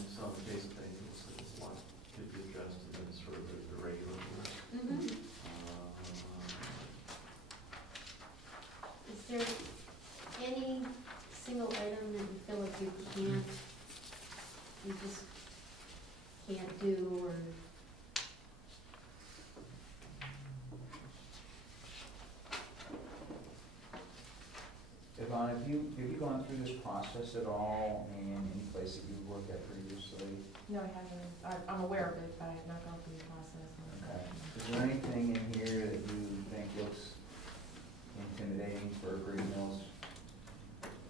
and so in the case of Greenhills, it's a lot could be addressed in sort of the regular course. Is there any single item that you feel like you just can't do, or? Yvonne, have you gone through this process at all in any place that you've worked at previously? No, I haven't. I'm aware of it, but I have not gone through the process. Okay. Is there anything in here that you think looks intimidating for Greenhills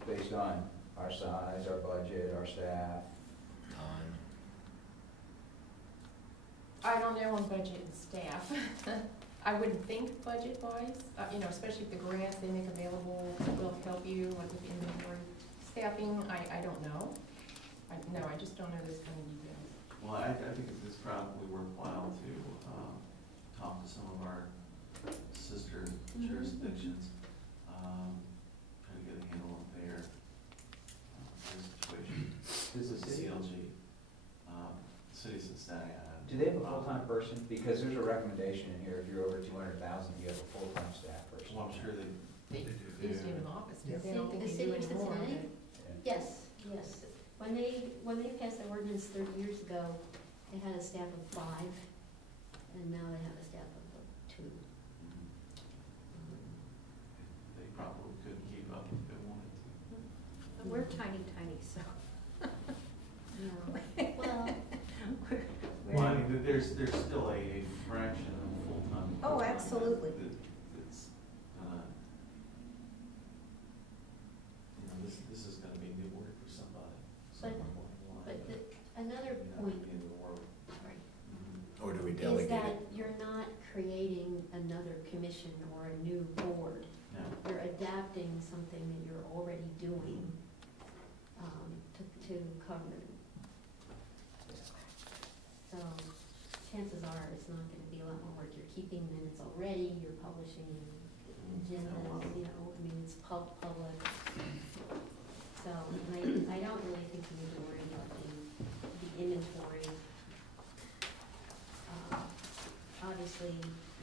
based on our size, our budget, our staff? Time. I don't know on budget and staff. I wouldn't think budget-wise, especially if the grants they make available will help you, like with inventory. Staffing, I don't know. I just don't know this kind of details. Well, I think it's probably worthwhile to talk to some of our sister jurisdictions, try to get a handle on their situation. Does the city, CLG, cities in Staten Island. do they have a full-time person? Because there's a recommendation in here, if you're over 200,000, you have a full-time staff person. Well, I'm sure they They do. used to in an office, Yeah. they don't think The they city do of anymore. Cincinnati? Yes, yes. When they passed that ordinance 30 years ago, they had a staff of 5, and now they have a staff of 2. They probably couldn't keep up if they wanted to. But we're tiny, so. No. Well, Well, I mean, there's still a fraction of full-time. Oh, absolutely. It's, this is gonna be new work for somebody. another point Or do we is delegate that it? you're not creating another commission or a new board. No. You're adapting something that you're already doing to cover. So chances are it's not going to be a lot more work. You're keeping minutes already, you're publishing agendas, it's public. So I don't really think you need to worry about the inventory. Obviously,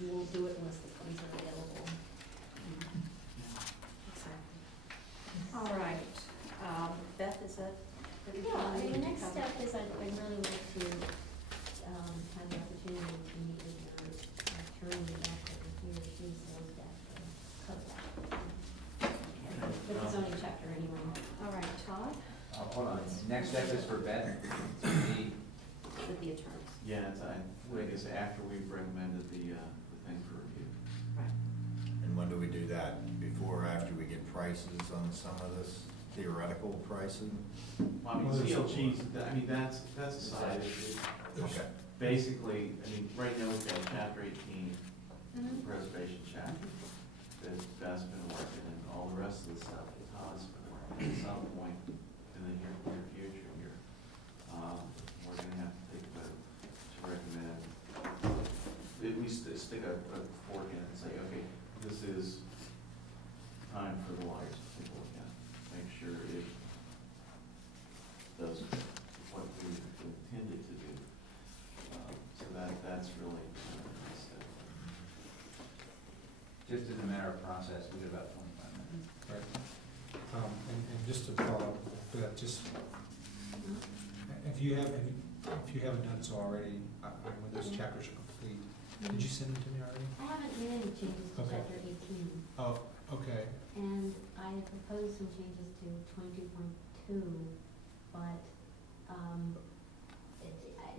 you won't do it unless the funds are available. Exactly. All right. Beth, is that? Yeah, the next step is I'd really like to have the opportunity to meet with your attorney after here, she's looked at the code. With the zoning chapter anyway. All right, Todd? Hold on, next step is for Beth to meet. With the attorneys. Yeah, I guess after we've recommended the thing for review. Right. And when do we do that? Before or after we get prices on some of this theoretical pricing? Well, I mean, CLGs, that's a side issue. Okay. Basically, right now we've got chapter 18, preservation chapter, that Beth's been working, and all the rest of the stuff that Todd's been working. At some point in the near future here, we're gonna have to take a vote to recommend, at least stick a fork in it and say, okay, this is time for the lawyers to take a look at, make sure it does what we intended to do. So that's really the step. Just as a matter of process, we get about 25 minutes. Right. And just to follow up with that, just, if you haven't done so already, when those chapters are complete, did you send them to me already? I haven't made any changes to Okay. chapter 18. Oh, okay. And I proposed some changes to 22.2, but I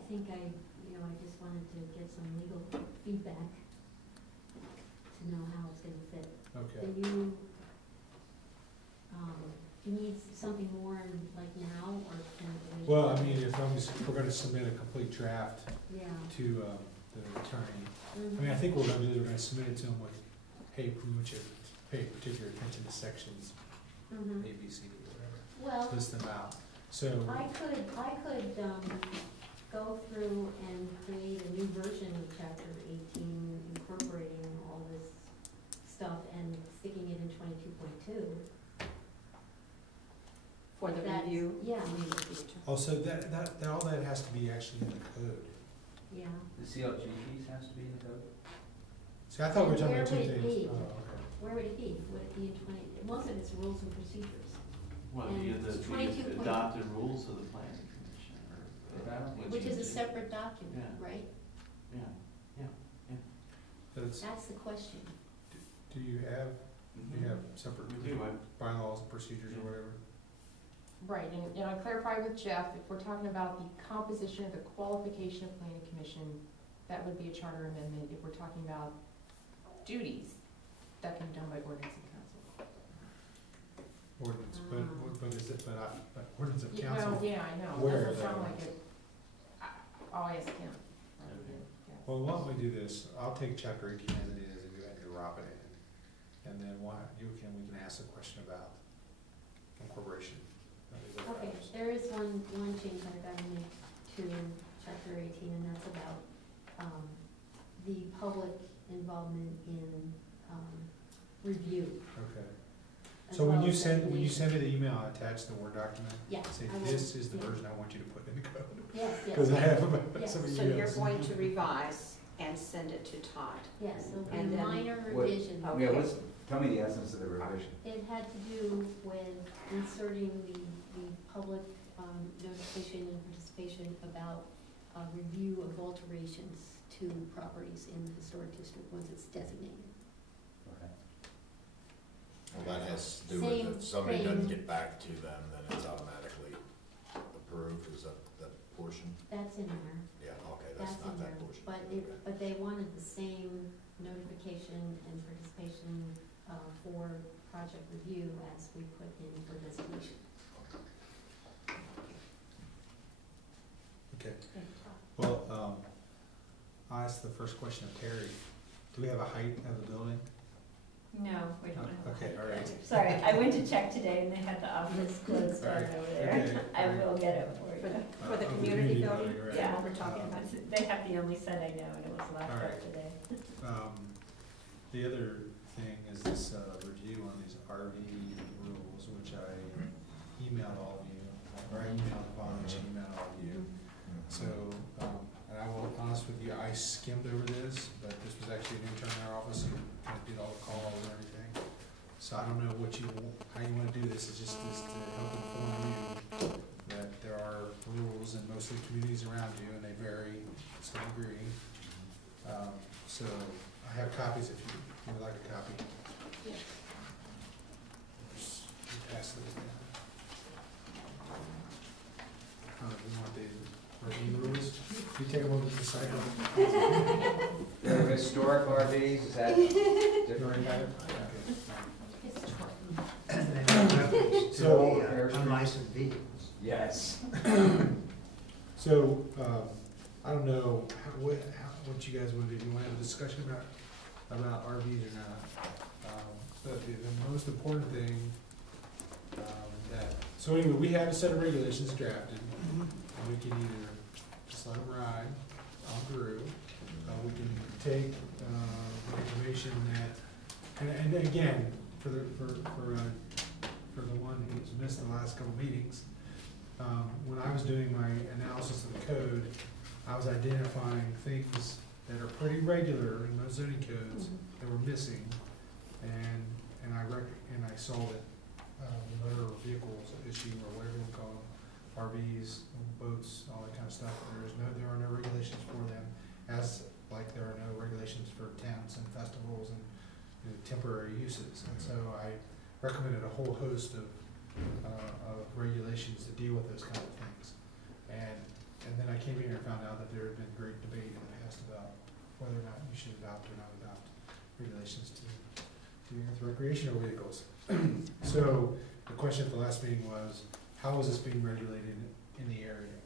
think I just wanted to get some legal feedback to know how it's going to fit. Okay. Do you need something more like now, or can it wait? Well, if we're gonna submit a complete draft Yeah. to the attorney, Mhm. I think what we're gonna do is we're gonna submit it to him with, hey, we want you to pay particular attention to sections Mhm. A, B, C, D, whatever, Well, list them out. So, I could go through and create a new version of chapter 18, incorporating all this stuff and sticking it in 22.2. For the That's- review? Yeah, Oh, so that, all that has to be actually in the code. yeah. The CLG fees has to be in the code? See, I thought we were talking Where about two would it things. be? Oh, okay. Where would it be? Would it be in most of it's rules and procedures, Well, And the 22 point- adopted rules of the planning commission, or. which is a separate document, Yeah. right? Yeah, But it's, That's the question. do you have separate we do, bylaws, procedures, or whatever? Right, and I clarified with Jeff, if we're talking about the composition of the qualification of planning commission, that would be a charter amendment. If we're talking about duties, that can be done by ordinance of council. Ordinance, but is it, but ordinance of Yeah, council? well, yeah, I know, Where, doesn't sound though? like it. I'll ask him. Okay. Well, why don't we do this? I'll take chapter 18 as it is and go ahead and drop it in. And then we can ask a question about incorporation. of these other Okay, items. there is one change that I gotta make to chapter 18, and that's about, the public involvement in, review. Okay. as So when well you as send me definition. the email, attach the Word document, Yeah. say, I will. this is the Yeah. version I want you to put in the code. Yes, Because I yes, have about Yes. some emails. So you're going to revise and send it to Todd? yes, there'll be And then minor what- revisions. Okay. Yeah, tell me the essence of the revision. It had to do with inserting the public, notification and participation about, review of alterations to properties in the historic district once it's designated. Okay. Well, that has to do with Same if somebody doesn't thing. get back to them, then it's automatically approved, is that portion? That's in there. Yeah, okay, that's That's not in that there, portion. but Okay. but they wanted the same notification and participation, for project review as we put in for designation. Okay, well, I'll ask the first question of Terry. Do we have a height of the building? No, we don't have. Okay, all right. Sorry, I went to check today and they had the office closed down Alright, over there. okay, I alright. will get it for For you. the, for the community building? right. Yeah. What we're talking about? They have the only set I know and it was locked Alright. up today. The other thing is this, review on these RV rules, which I emailed all of you, or I emailed Yvonne, she emailed all of you. So, and I will be honest with you, I skimmed over this, but this was actually an intern in our office who kind of did all the calls and everything. So I don't know how you wanna do this, it's just to help inform you that there are rules in most of the communities around you, and they vary to some degree. So I have copies if you would like a copy. Yeah. Just pass those down. You want the review rules? You take them over to the side. The historic RVs, is that You different? already got it? It's So, Unlicensed vehicles. Yes. So, I don't know what you guys want to do. You want to have a discussion about RVs or not? But the most important thing, so anyway, we have a set of regulations drafted. And we can either just let them ride on through. We can take, the information that, and again, for the one who's missed the last couple meetings, when I was doing my analysis of the code, I was identifying things that are pretty regular in most zoning codes that were missing, and I saw that, motor vehicles issue, or whatever you call them, RVs, boats, all that kind of stuff, there are no regulations for them, as like there are no regulations for tents and festivals and, temporary uses, and so I recommended a whole host of regulations to deal with those kind of things. And then I came here and found out that there had been great debate in the past about whether or not you should adopt or not adopt regulations to dealing with recreational vehicles. So the question at the last meeting was, how is this being regulated in the area?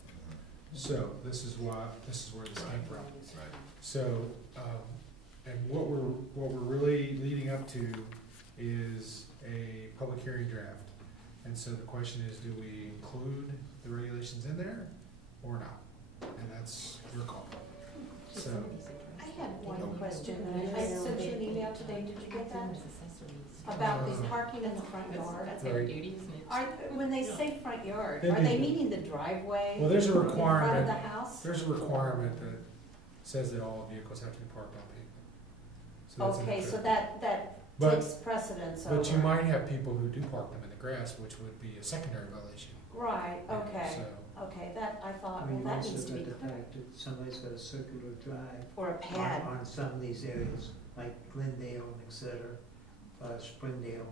So this is where this came from. Right. So, and what we're really leading up to is a public hearing draft. And so the question is, do we include the regulations in there or not? And that's your call. So, I had one question, and I sent you an email out today, did you get that? There's accessories. About this parking in the front yard? That's heavy Right. duty, isn't it? Are, when they say front yard, They are they do. meaning the driveway? Well, there's a in front of requirement, the house? there's a requirement that says that all vehicles have to be parked on pavement. So that's in Okay, so effect. that But- takes precedence over. But you might have people who do park them in the grass, which would be a secondary violation. Right, okay, So, okay, that, I thought, I well, mean, that also needs to be got the clear. fact that somebody's got a circular drive Or a pad. on some of these areas, like Glendale and et cetera, Springdale,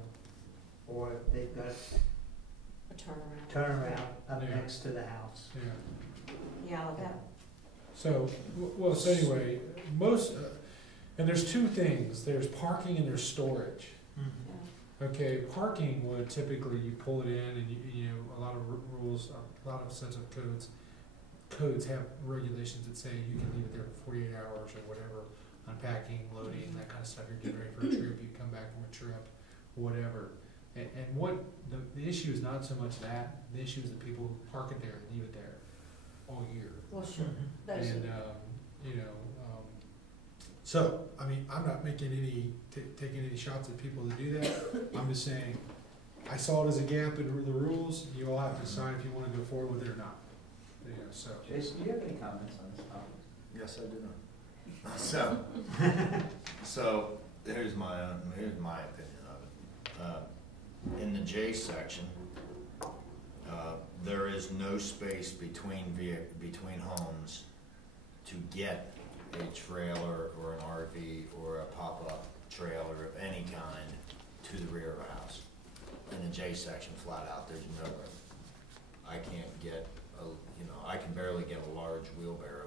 or they've got A turnaround. turnaround up Yeah. next to the house. yeah. Yeah, that, So, well, so anyway, most, and there's two things, there's parking and there's storage. yeah. Okay, parking would typically, you pull it in and you know, a lot of rules, a lot of sets of codes have regulations that say you can leave it there for 48 hours or whatever, unpacking, loading, that kind of stuff, you're getting ready for a trip, you come back from a trip, whatever. And what, the issue is not so much that, the issue is the people who park it there and leave it there all year. Well, sure, that's, And, you know, so, I mean, I'm not making any, taking any shots at people that do that. I'm just saying, I saw it as a gap in the rules. You all have to decide if you want to go forward with it or not. You know, so. Jason, do you have any comments on this topic? Yes, I do. So here's my opinion of it. In the J section, there is no space between homes to get a trailer or an RV or a pop-up trailer of any kind to the rear of a house. In the J section, flat out, there's no room. I can't get I can barely get a large wheelbarrow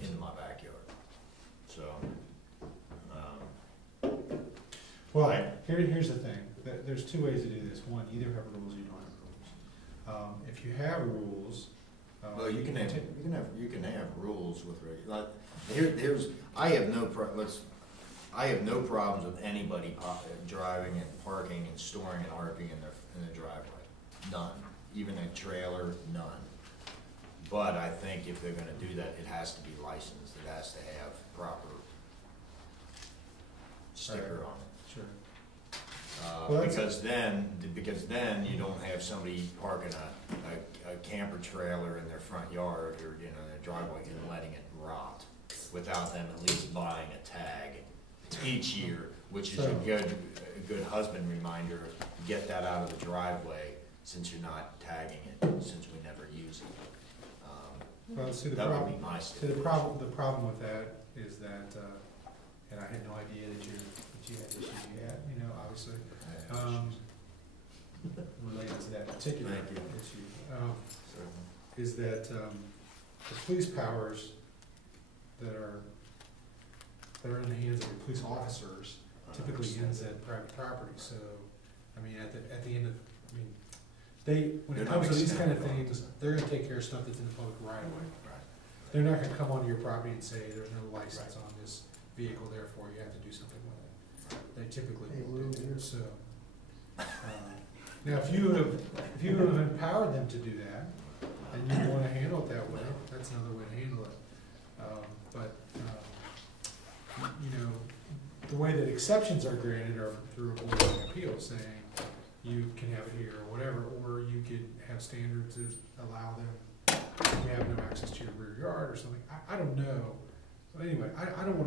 into my backyard. So, Well, here's the thing. There's two ways to do this. One, you either have rules or you don't have rules. If you have rules, well, you can have rules with I have no problems with anybody driving and parking and storing an RV in their driveway. None. Even a trailer, none. But I think if they're gonna do that, it has to be licensed. It has to have proper sticker on it. sure. Well, Because then you don't have somebody parking a camper trailer in their front yard or, in their driveway and letting it rot without them at least buying a tag each year, which is a good husband reminder, get that out of the driveway since you're not tagging it, since we never use it. Well, see, That would be my see, the problem with that is that, and I had no idea that you had the issue you had, obviously, related to that particular Thank you. issue, is that, the police powers that are in the hands of the police officers typically ends at private property, so, I mean, at the end of, when it comes to these kind of things, they're gonna take care of stuff that's in the public right of way. They're not gonna come onto your property and say, there's no license on this vehicle, therefore you have to do something with it. They typically will do, so. Now, if you have empowered them to do that, and you wanna handle it that way, that's another way to handle it. The way that exceptions are granted are through a board of appeals saying, you can have it here or whatever, or you could have standards that allow them to have no access to your rear yard or something. I don't know. But anyway, I don't want to